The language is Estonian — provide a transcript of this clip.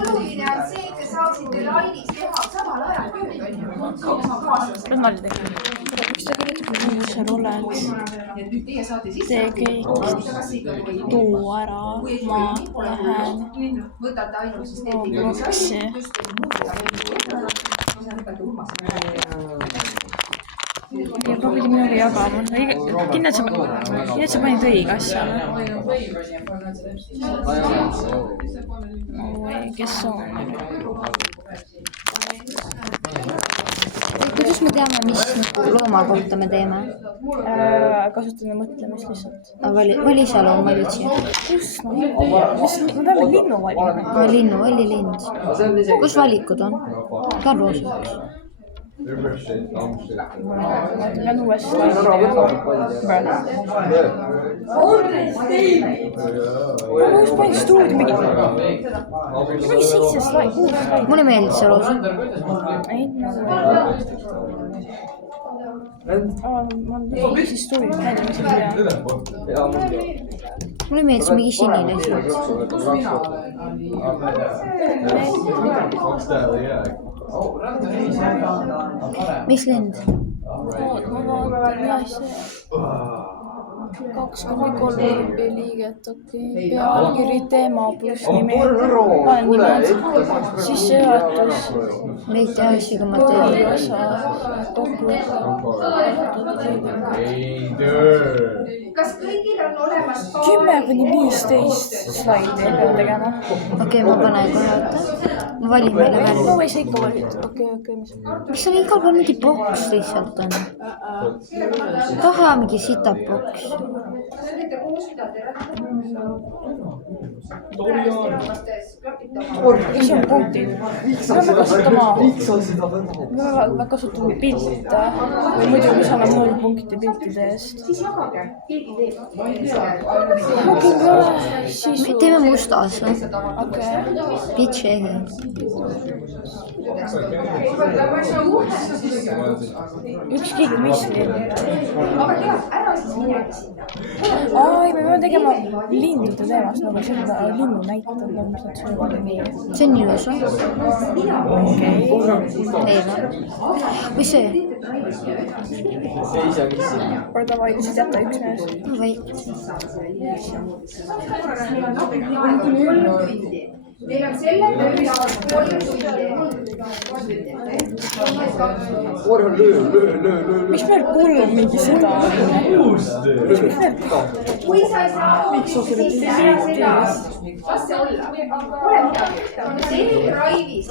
oluline on see, et te saaksite laivis teha samal ajal tööd, Pead nalja tegema. Miks te olete, kui seal oled? Tee kõik. Too ära. Ma lähen Robloxi. Ja proovidi minuga jagama. Kindlalt sa panid õige asja. Kes on? Kuidas me teame, mis looma kohta me teeme? Kasutame mõtlemist lihtsalt. Vali seal on valitsi. Kus? Ma peame linnu valima. Linnu, vali lind. Kus valikud on? Ka on roosaks. Ma pean uuesti tegema. Ma uus panin stuudi mingi 7 slaid, 6 slaid. Mulle meeldib see roos. Ei, ma olen stuudis näidanud, mis ei tea. Mulle meeldis mingi sinine siit. Mis lind? Ma vaatan jah see 2-3 liiget, okei. Pealkiri, teema pluss nimi. Panen nimed. Sissejuhatus. Neid asju, kui ma teen. kas kõigil on olemas 10-15 slaidi pean tegema. Okei, ma panen kohe oota. Ma valin meile välja. Ma võis ikka valida. Okei. Miks on igal pool mingi boks lihtsalt on? Taha mingi sita boks. Mis on punktid? Me peame kasutama pilte või muidu me saame 0 punkti piltide eest. siis jagage pildi teema. Teeme mustas. Okei. Pitch ehe. Ükskõik mis lind. aga tead, ära siis minegi sinna. Ai, me peame tegema lindude teemast, nagu seda linnu näitab, nagu mis nad söövad ja nii. See on ilus või? Teema. Mis see? Davai, siis jätta üks mees. Või? Meil on selle tööle 3 tundi. Miks meil kolm mingi seda? Kui sa ei saa siis ära seda, las see olla. Pole midagi. See Drive'is.